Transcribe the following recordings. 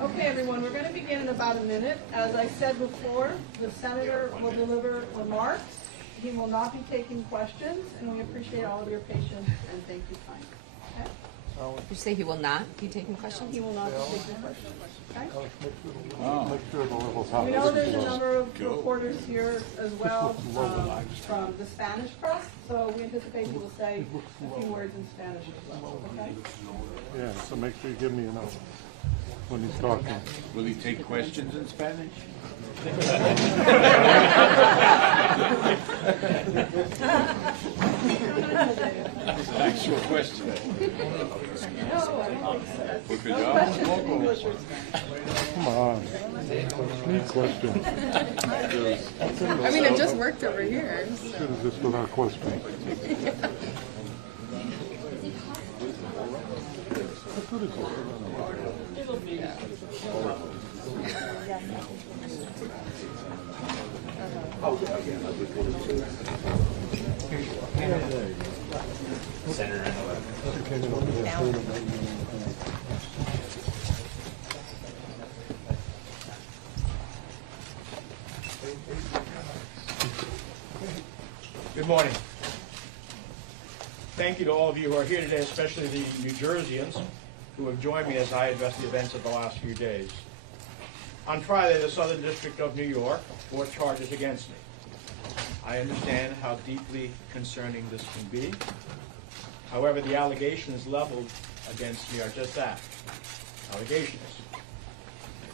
Okay, everyone, we're going to begin in about a minute. As I said before, the senator will deliver remarks. He will not be taking questions, and we appreciate all of your patience and thank you kindly. Okay? You say he will not be taking questions? He will not be taking questions. Okay? Make sure the level's high. We know there's a number of reporters here as well from the Spanish press, so we anticipate he will say a few words in Spanish as well. Okay? Yeah, so make sure you give me a note when he's talking. Will he take questions in Spanish? Actual question. No, I don't think so. No questions in English or Come on. Need questions. I mean, it just worked over here. Should have just without questions. What is it? Good morning. Thank you to all of you who are here today, especially the New Jerseyans who have joined me as I address the events of the last few days. On Friday, the Southern District of New York brought charges against me. I understand how deeply concerning this can be. However, the allegations leveled against me are just that, allegations.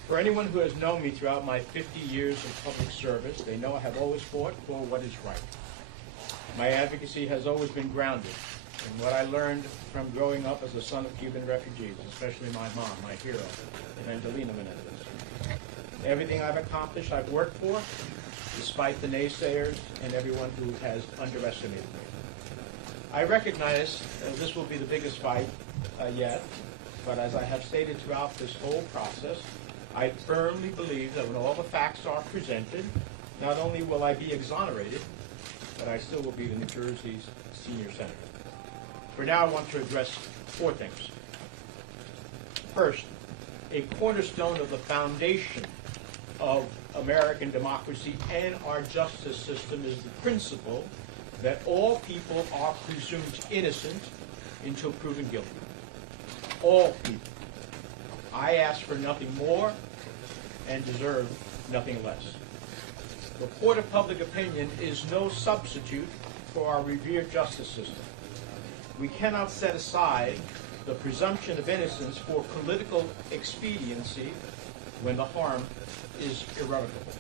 For anyone who has known me throughout my 50 years of public service, they know I have always fought for what is right. My advocacy has always been grounded in what I learned from growing up as a son of Cuban refugees, especially my mom, my hero, Evangelina Menendez. Everything I've accomplished, I've worked for, despite the naysayers and everyone who has underestimated me. I recognize this will be the biggest fight yet, but as I have stated throughout this whole process, I firmly believe that when all the facts are presented, not only will I be exonerated, but I still will be the New Jersey's senior senator. For now, I want to address four things. First, a cornerstone of the foundation of American democracy and our justice system is the principle that all people are presumed innocent until proven guilty. All people. I ask for nothing more and deserve nothing less. The court of public opinion is no substitute for our revered justice system. We cannot set aside the presumption of innocence for political expediency when the harm is irrevocable.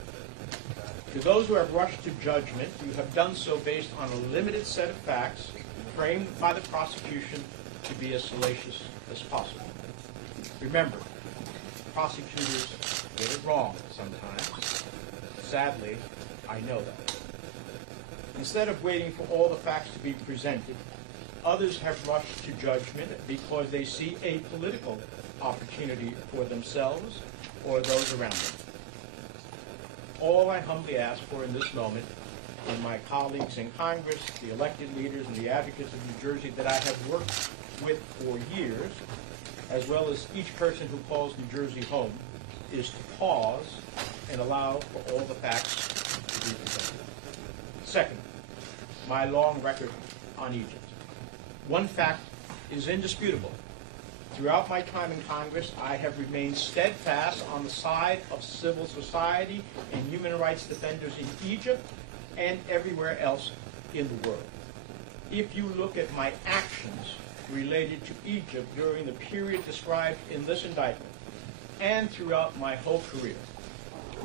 To those who have rushed to judgment, you have done so based on a limited set of facts framed by the prosecution to be as salacious as possible. Remember, prosecutors get it wrong sometimes. Sadly, I know that. Instead of waiting for all the facts to be presented, others have rushed to judgment because they see a political opportunity for themselves or those around them. All I humbly ask for in this moment, and my colleagues in Congress, the elected leaders, and the advocates of New Jersey that I have worked with for years, as well as each person who calls New Jersey home, is to pause and allow for all the facts to be presented. Second, my long record on Egypt. One fact is indisputable. Throughout my time in Congress, I have remained steadfast on the side of civil society and human rights defenders in Egypt and everywhere else in the world. If you look at my actions related to Egypt during the period described in this indictment and throughout my whole career,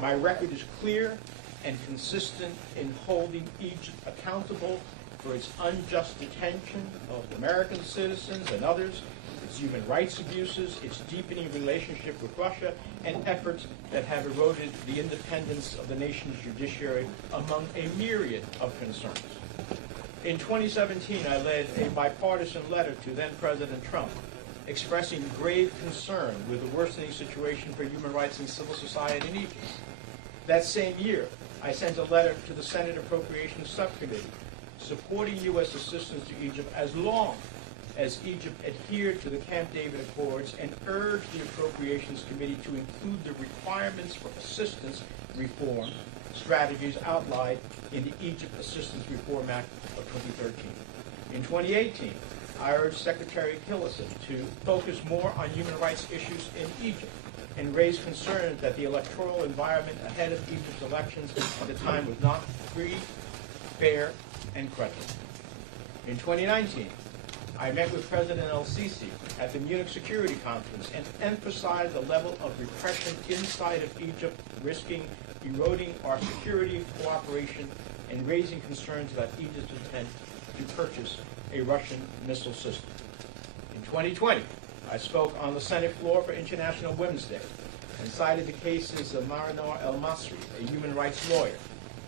my record is clear and consistent in holding Egypt accountable for its unjust detention of American citizens and others, its human rights abuses, its deepening relationship with Russia, and efforts that have eroded the independence of the nation's judiciary, among a myriad of concerns. In 2017, I led a bipartisan letter to then-President Trump expressing grave concern with the worsening situation for human rights and civil society in Egypt. That same year, I sent a letter to the Senate Appropriations Subcommittee supporting U.S. assistance to Egypt as long as Egypt adhered to the Camp David Accords and urged the Appropriations Committee to include the requirements for assistance reform strategies outlined in the Egypt Assistance Reform Act of 2013. In 2018, I urged Secretary Tillerson to focus more on human rights issues in Egypt and raise concerns that the electoral environment ahead of Egypt's elections at the time was not free, fair, and credible. In 2019, I met with President el-Sisi at the Munich Security Conference and emphasized the level of repression inside of Egypt, risking eroding our security cooperation and raising concerns about Egypt's intent to purchase a Russian missile system. In 2020, I spoke on the Senate floor for International Women's Day and cited the cases of Marinor El-Masri, a human rights lawyer,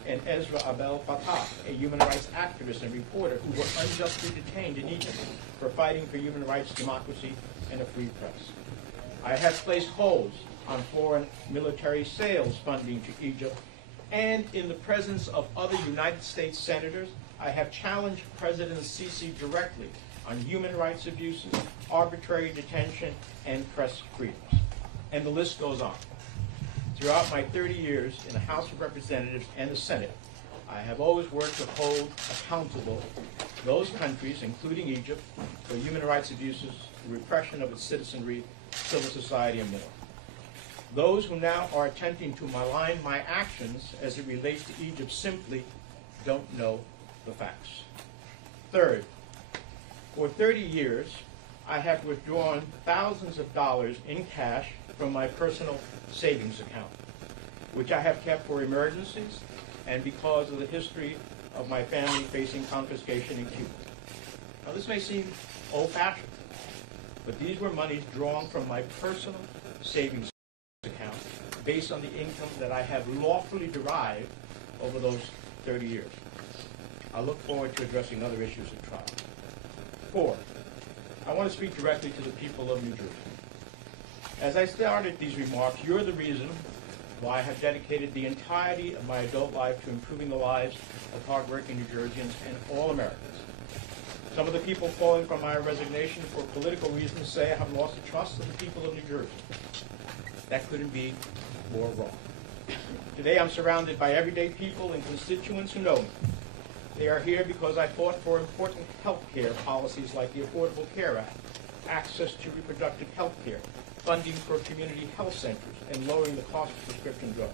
and Ezra Abel Fattah, a human rights activist and reporter who were unjustly detained in Egypt for fighting for human rights, democracy, and a free press. I have placed holds on foreign military sales funding to Egypt, and in the presence of other United States senators, I have challenged President Sisi directly on human rights abuses, arbitrary detention, and press freedoms. And the list goes on. Throughout my 30 years in the House of Representatives and the Senate, I have always worked to hold accountable those countries, including Egypt, for human rights abuses, the repression of its citizenry, civil society, and more. Those who now are attempting to malign my actions as it relates to Egypt simply don't know the facts. Third, for 30 years, I have withdrawn thousands of dollars in cash from my personal savings account, which I have kept for emergencies and because of the history of my family facing confiscation in Cuba. Now, this may seem old-fashioned, but these were monies drawn from my personal savings account based on the income that I have lawfully derived over those 30 years. I look forward to addressing other issues at trial. 4, I want to speak directly to the people of New Jersey. As I started these remarks, you're the reason why I have dedicated the entirety of my adult life to improving the lives of hardworking New Jerseyans and all Americans. Some of the people calling for my resignation for political reasons say I have lost the trust of the people of New Jersey. That couldn't be more wrong. Today I'm surrounded by everyday people and constituents who know me. They are here because I fought for important health care policies like the Affordable Care Act, access to reproductive health care, funding for community health centers, and lowering the cost of prescription drugs.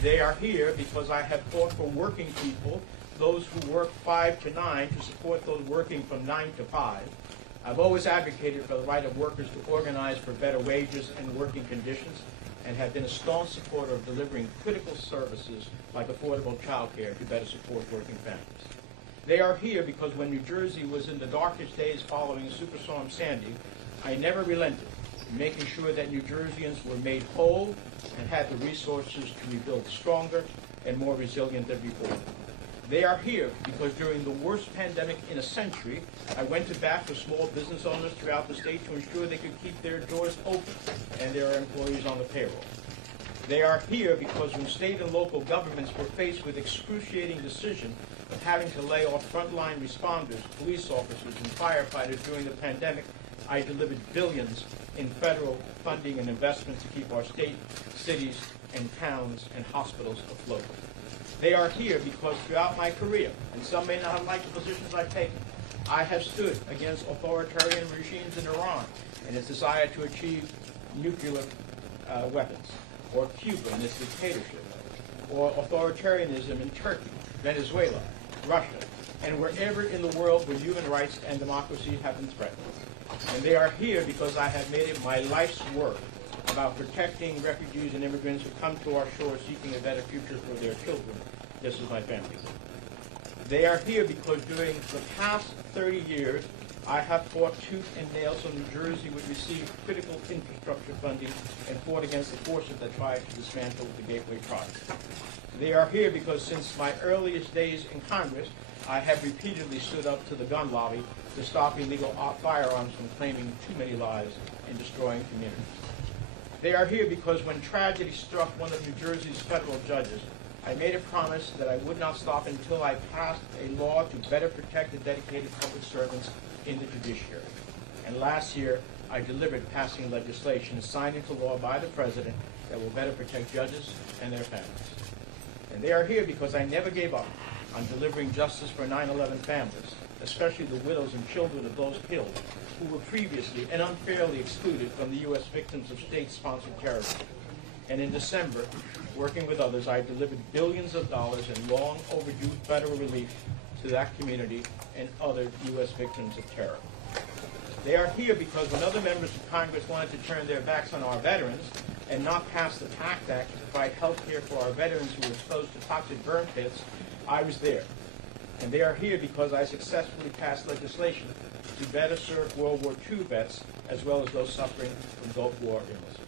They are here because I have fought for working people, those who work 5 to 9, to support those working from 9 to 5. I've always advocated for the right of workers to organize for better wages and working conditions, and have been a staunch supporter of delivering critical services like affordable child care to better support working families. They are here because when New Jersey was in the darkest days following Superstorm Sandy, I never relented in making sure that New Jerseyans were made whole and had the resources to rebuild stronger and more resilient than before. They are here because during the worst pandemic in a century, I went to bat for small business owners throughout the state to ensure they could keep their doors open and their employees on the payroll. They are here because when state and local governments were faced with excruciating decision of having to lay off frontline responders, police officers, and firefighters during the pandemic, I delivered billions in federal funding and investments to keep our state, cities, and towns and hospitals afloat. They are here because throughout my career, and some may not have liked the positions I've taken, I have stood against authoritarian regimes in Iran and its desire to achieve nuclear weapons, or Cuba and its dictatorship, or authoritarianism in Turkey, Venezuela, Russia, and wherever in the world where human rights and democracy have been threatened. And they are here because I have made it my life's work about protecting refugees and immigrants who come to our shores seeking a better future for their children. This is my family. They are here because during the past 30 years, I have fought tooth and nail so New Jersey would receive critical infrastructure funding and fought against the forces that tried to dismantle the Gateway Project. They are here because since my earliest days in Congress, I have repeatedly stood up to the gun lobby to stop illegal firearms from claiming too many lives and destroying communities. They are here because when tragedy struck one of New Jersey's federal judges, I made a promise that I would not stop until I passed a law to better protect the dedicated public servants in the judiciary. And last year, I delivered passing legislation signed into law by the President that will better protect judges and their families. And they are here because I never gave up on delivering justice for 9/11 families, especially the widows and children of those killed who were previously and unfairly excluded from the U.S. victims of state-sponsored terrorism. And in December, working with others, I delivered billions of dollars in long overdue federal relief to that community and other U.S. victims of terror. They are here because when other members of Congress wanted to turn their backs on our veterans and not pass the PACT Act to provide health care for our veterans who were exposed to toxic burn pits, I was there. And they are here because I successfully passed legislation to better serve World War II vets as well as those suffering from Gulf War illnesses.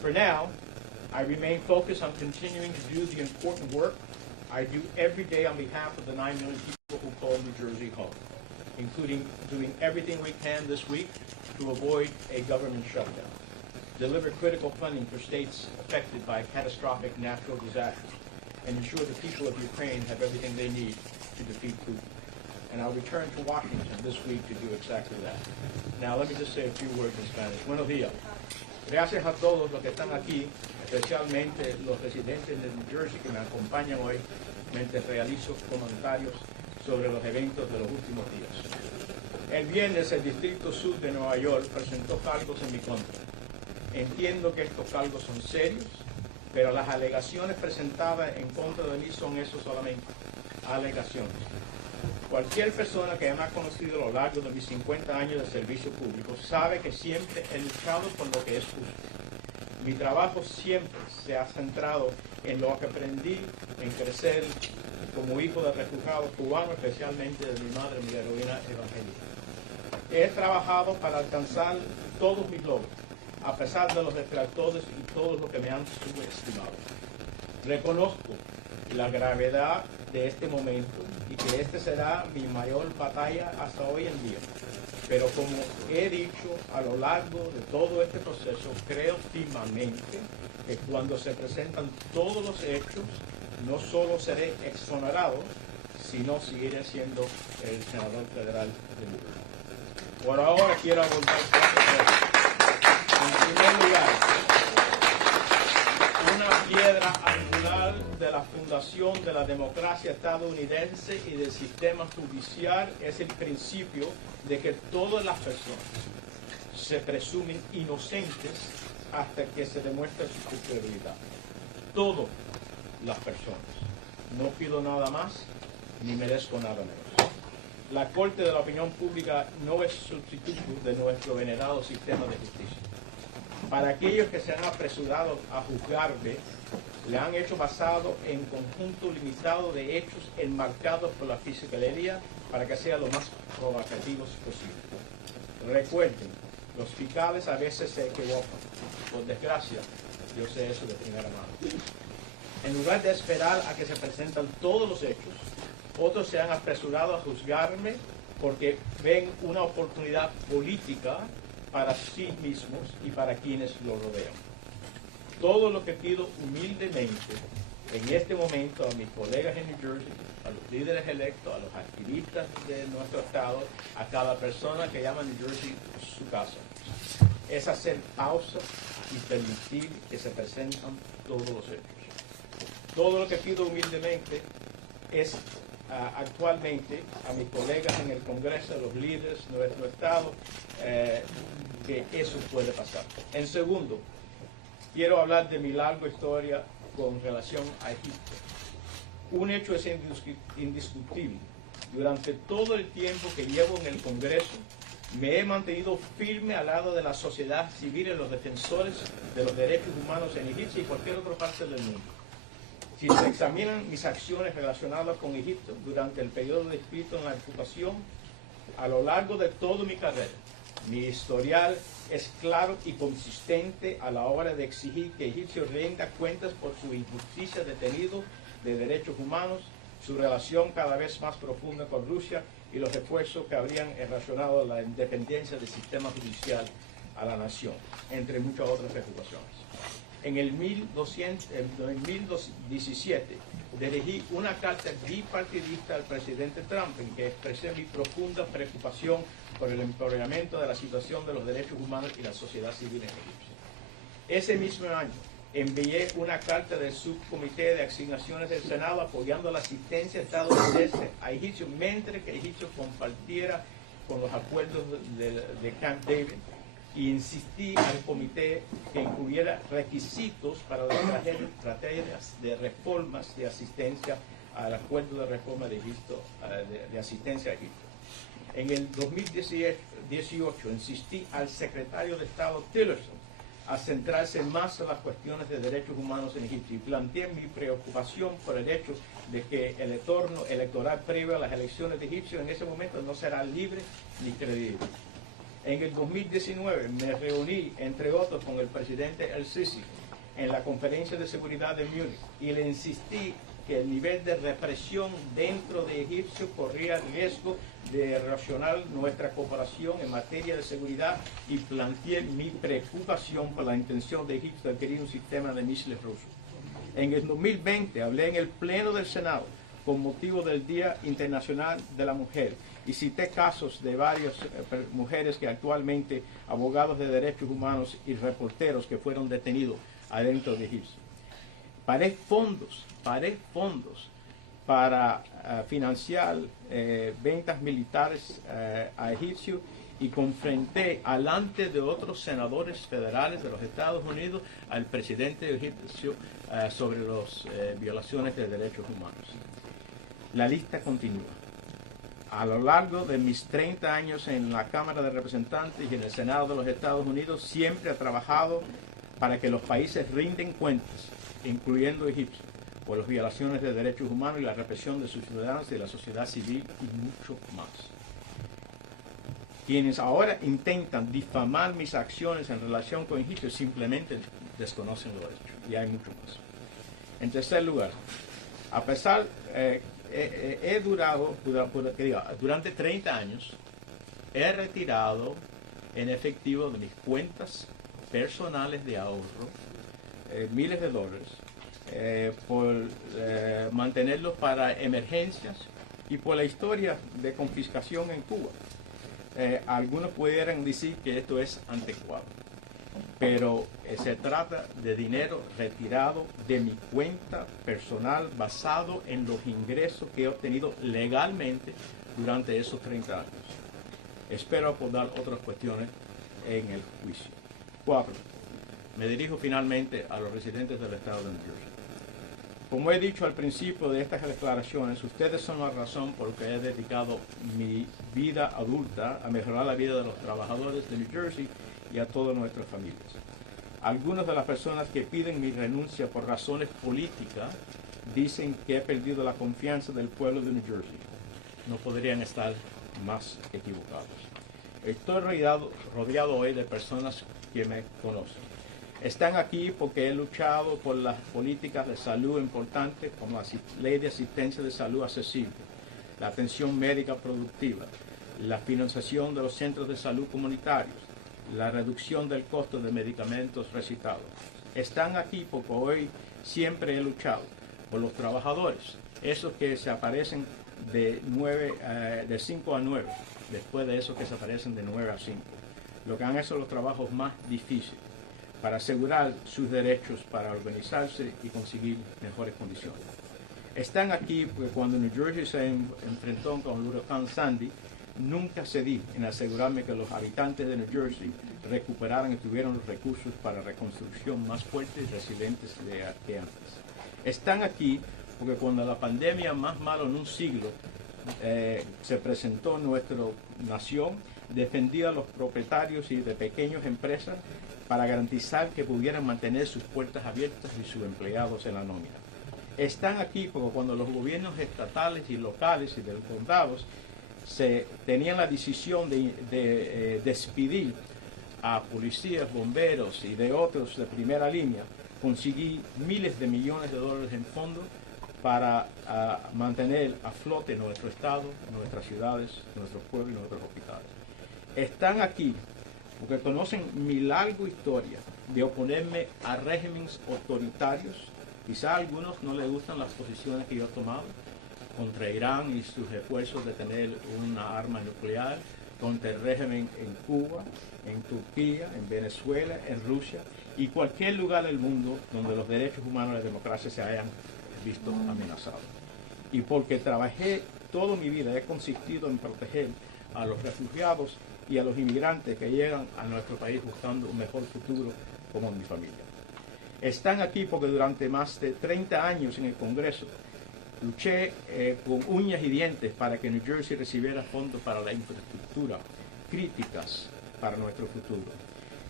For now, I remain focused on continuing to do the important work I do every day on behalf of the 9 million people who call New Jersey home, including doing everything we can this week to avoid a government shutdown, deliver critical funding for states affected by catastrophic natural disasters, and ensure the people of Ukraine have everything they need to defeat Putin. And I'll return to Washington this week to do exactly that. Now, let me just say a few words in Spanish. Buenos días. Gracias a todos los que están aquí, especialmente los residentes de New Jersey que me acompañan hoy, mientras realizo comentarios sobre los eventos de los últimos días. El viernes, el Distrito Sur de Nueva York presentó cargos en mi contra. Entiendo que estos cargos son serios, pero las alegaciones presentadas en contra de mí son eso solamente, alegaciones. Cualquier persona que me ha conocido a lo largo de mis 50 años de servicio público sabe que siempre he luchado por lo que es justo. Mi trabajo siempre se ha centrado en lo que aprendí en crecer como hijo de refugiados cubanos, especialmente de mi madre, mi heroína evangélica. He trabajado para alcanzar todos mis logros, a pesar de los detractores y todos los que me han subestimado. Reconozco la gravedad de este momento y que este será mi mayor batalla hasta hoy en día. Pero como he dicho a lo largo de todo este proceso, creo firmemente que cuando se presentan todos los hechos, no solo seré exonerado, sino seguiré siendo el senador federal de New Jersey. Por ahora quiero abordar cuatro cosas. En primer lugar, una piedra angular de la fundación de la democracia estadounidense y del sistema judicial es el principio de que todas las personas se presumen inocentes hasta que se demuestre su culpabilidad. Todas las personas. No pido nada más ni merezco nada menos. La Corte de la Opinión Pública no es sustituto de nuestro venerado sistema de justicia. Para aquellos que se han apresurado a juzgarme, le han hecho basado en conjunto limitado de hechos enmarcados por la fiscalía para que sea lo más provocativos posible. Recuerden, los fiscales a veces se equivocan. Por desgracia, yo sé eso de primera mano. En lugar de esperar a que se presentan todos los hechos, otros se han apresurado a juzgarme porque ven una oportunidad política para sí mismos y para quienes lo rodean. Todo lo que pido humildemente en este momento a mis colegas en New Jersey, a los líderes electos, a los activistas de nuestro estado, a cada persona que llama a New Jersey su casa, es hacer pausa y permitir que se presenten todos los hechos. Todo lo que pido humildemente es actualmente a mis colegas en el Congreso, los líderes de nuestro Estado, que eso puede pasar. En segundo, quiero hablar de mi larga historia con relación a Egipto. Un hecho es indiscutible. Durante todo el tiempo que llevo en el Congreso, me he mantenido firme al lado de la sociedad civil y los defensores de los derechos humanos en Egipto y cualquier otra parte del mundo. Si se examinan mis acciones relacionadas con Egipto durante el periodo descrito en la imputación, a lo largo de toda mi carrera, mi historial es claro y consistente a la hora de exigir que Egipto rinda cuentas por su injusticia detenido de derechos humanos, su relación cada vez más profunda con Rusia y los esfuerzos que habrían erosionado la independencia del sistema judicial a la nación, entre muchas otras preocupaciones. En el 2017 dirigí una carta bipartidista al presidente Trump en que expresé mi profunda preocupación por el empeoramiento de la situación de los derechos humanos y la sociedad civil en Egipto. Ese mismo año envié una carta del subcomité de asignaciones del Senado apoyando la asistencia estadounidense a Egipto mientras que Egipto compartiera con los acuerdos de Camp David, y insistí al comité que incluyera requisitos para las estrategias de reformas de asistencia al acuerdo de reforma de Egipto, de asistencia a Egipto. En el 2018 insistí al secretario de Estado Tillerson a centrarse más en las cuestiones de derechos humanos en Egipto y planteé mi preocupación por el hecho de que el entorno electoral previo a las elecciones de Egipto en ese momento no será libre ni creíble. En el 2019 me reuní, entre otros, con el presidente El-Sisi en la Conferencia de Seguridad de Múnich y le insistí que el nivel de represión dentro de Egipto corría riesgo de erosionar nuestra cooperación en materia de seguridad y planteé mi preocupación por la intención de Egipto de adquirir un sistema de misiles rusos. En el 2020 hablé en el Pleno del Senado con motivo del Día Internacional de la Mujer y cité casos de varias mujeres que actualmente, abogados de derechos humanos y reporteros que fueron detenidos adentro de Egipto. Paré fondos para financiar ventas militares a Egipto y confronté alante de otros senadores federales de los Estados Unidos al presidente de Egipto sobre las violaciones de derechos humanos. La lista continúa. A lo largo de mis 30 años en la Cámara de Representantes y en el Senado de los Estados Unidos, siempre he trabajado para que los países rinden cuentas, incluyendo Egipto, por las violaciones de derechos humanos y la represión de sus ciudadanos y de la sociedad civil y mucho más. Quienes ahora intentan difamar mis acciones en relación con Egipto simplemente desconocen lo hecho, y hay mucho más. En tercer lugar, a pesar durante 30 años he retirado en efectivo de mis cuentas personales de ahorro miles de dólares por mantenerlos para emergencias y por la historia de confiscación en Cuba. Algunos pudieran decir que esto es anticuado, pero se trata de dinero retirado de mi cuenta personal basado en los ingresos que he obtenido legalmente durante esos 30 años. Espero abordar otras cuestiones en el juicio. 4. Me dirijo finalmente a los residentes del estado de New Jersey. Como he dicho al principio de estas declaraciones, ustedes son la razón por la que he dedicado mi vida adulta a mejorar la vida de los trabajadores de New Jersey y a todas nuestras familias. Algunas de las personas que piden mi renuncia por razones políticas dicen que he perdido la confianza del pueblo de New Jersey. No podrían estar más equivocados. Estoy rodeado hoy de personas que me conocen. Están aquí porque he luchado por las políticas de salud importantes como la ley de asistencia de salud accesible, la atención médica productiva, la financiación de los centros de salud comunitarios, la reducción del costo de medicamentos recetados. Están aquí porque hoy siempre he luchado por los trabajadores, esos que se aparecen de 5 a 9, después de esos que se aparecen de 9 a 5, lo que han hecho los trabajos más difíciles, para asegurar sus derechos, para organizarse y conseguir mejores condiciones. Están aquí porque cuando New Jersey se enfrentó con el huracán Sandy, nunca cedí en asegurarme que los habitantes de New Jersey recuperaran y tuvieran los recursos para reconstrucción más fuertes y resilientes que antes. Están aquí porque cuando la pandemia más mala en un siglo se presentó en nuestra nación, defendía a los propietarios y de pequeñas empresas para garantizar que pudieran mantener sus puertas abiertas y sus empleados en la nómina. Están aquí porque cuando los gobiernos estatales y locales y de los condados se tenían la decisión de despedir a policías, bomberos y de otros de primera línea, conseguí miles de millones de dólares en fondos para mantener a flote nuestro estado, nuestras ciudades, nuestros pueblos y nuestros hospitales. Están aquí porque conocen mi larga historia de oponerme a regímenes autoritarios. Quizá a algunos no les gustan las posiciones que yo he tomado contra Irán y sus esfuerzos de tener una arma nuclear, contra el régimen en Cuba, en Turquía, en Venezuela, en Rusia y cualquier lugar del mundo donde los derechos humanos y la democracia se hayan visto amenazados. Y porque trabajé toda mi vida, he consistido en proteger a los refugiados y a los inmigrantes que llegan a nuestro país buscando un mejor futuro como mi familia. Están aquí porque durante más de 30 años en el Congreso luché con uñas y dientes para que New Jersey recibiera fondos para la infraestructura críticas para nuestro futuro.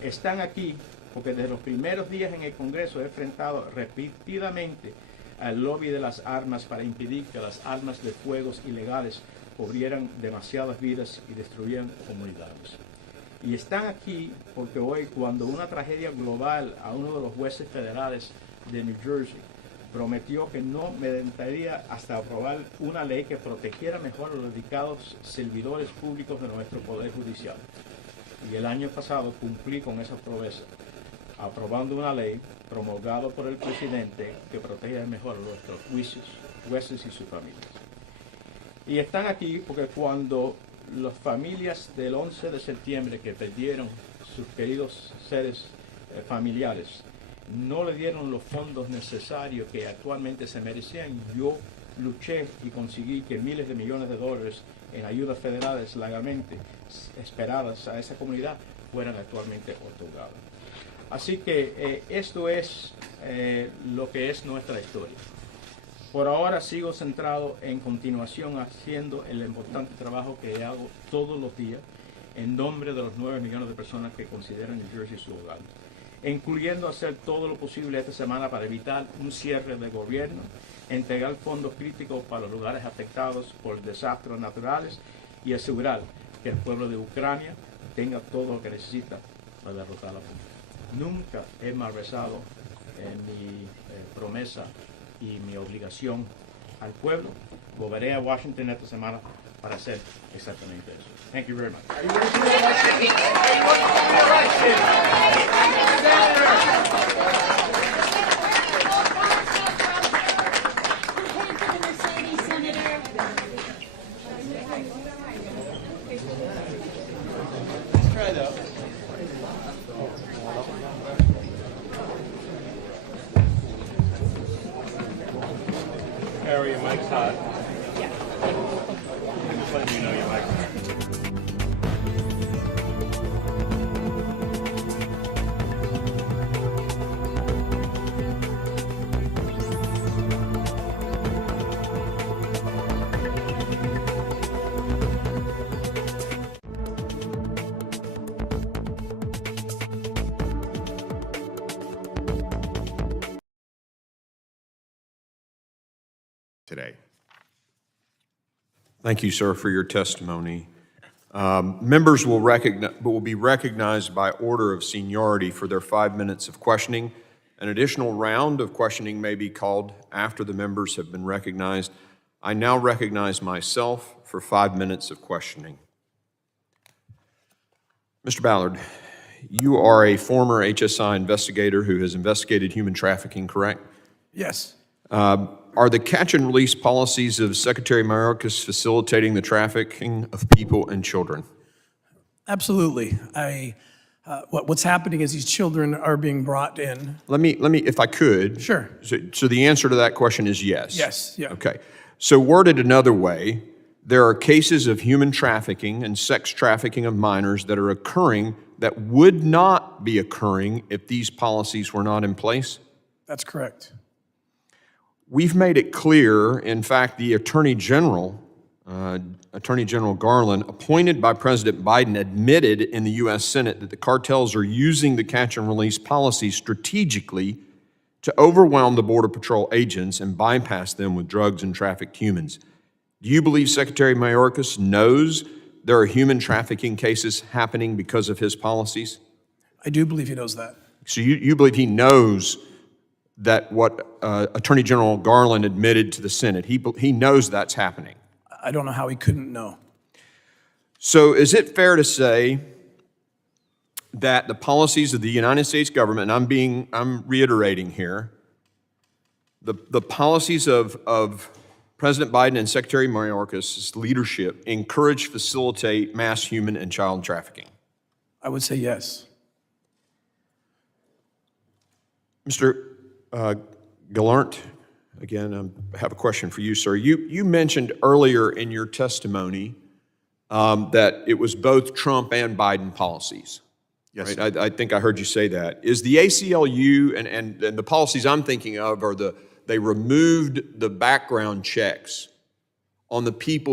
Están aquí porque desde los primeros días en el Congreso he enfrentado repetidamente al lobby de las armas para impedir que las armas de fuego ilegales cubrieran demasiadas vidas y destruyeran comunidades. Y están aquí porque hoy, cuando una tragedia global a uno de los jueces federales de New Jersey prometió que no me detendría hasta aprobar una ley que protegiera mejor a los dedicados servidores públicos de nuestro Poder Judicial. Y el año pasado cumplí con esa promesa, aprobando una ley promulgada por el presidente que protege mejor a nuestros jueces y sus familias. Y están aquí porque cuando las familias del 11 de septiembre que perdieron sus queridos seres familiares no le dieron los fondos necesarios que actualmente se merecían, yo luché y conseguí que miles de millones de dólares en ayudas federales legalmente esperadas a esa comunidad fueran actualmente otorgadas. Así que esto es lo que es nuestra historia. Por ahora sigo centrado en continuación haciendo el importante trabajo que hago todos los días en nombre de los 9 millones de personas que consideran New Jersey su hogar, incluyendo hacer todo lo posible esta semana para evitar un cierre de gobierno, entregar fondos críticos para los lugares afectados por desastres naturales y asegurar que el pueblo de Ucrania tenga todo lo que necesita para derrotar la pandemia. Nunca he malversado mi promesa y mi obligación al pueblo. Volveré a Washington esta semana para hacer exactamente eso. Thank you very much. Harry, your mic's hot. Just letting you know your mic's hot. Today. Thank you, sir, for your testimony. Members will be recognized by order of seniority for their 5 minutes of questioning. An additional round of questioning may be called after the members have been recognized. I now recognize myself for 5 minutes of questioning. Mr. Ballard, you are a former HSI investigator who has investigated human trafficking, correct? Yes. Are the catch and release policies of Secretary Mayorkas facilitating the trafficking of people and children? Absolutely. I What's happening is these children are being brought in. Let me, if I could. Sure. So the answer to that question is yes? Yes, yeah. Okay. So worded another way, there are cases of human trafficking and sex trafficking of minors that are occurring that would not be occurring if these policies were not in place? That's correct. We've made it clear, in fact, the Attorney General Garland, appointed by President Biden, admitted in the U.S. Senate that the cartels are using the catch and release policy strategically to overwhelm the Border Patrol agents and bypass them with drugs and trafficked humans. Do you believe Secretary Mayorkas knows there are human trafficking cases happening because of his policies? I do believe he knows that. So you believe he knows that what Attorney General Garland admitted to the Senate, he knows that's happening? I don't know how he couldn't know. So is it fair to say that the policies of the United States government, and I'm reiterating here, the policies of President Biden and Secretary Mayorkas' leadership encourage, facilitate mass human and child trafficking? I would say yes. Mr. Gallant, again, I have a question for you, sir. You mentioned earlier in your testimony that it was both Trump and Biden policies. Yes, right? I think I heard you say that. Is the ACLU and the policies I'm thinking of are they removed the background checks on the people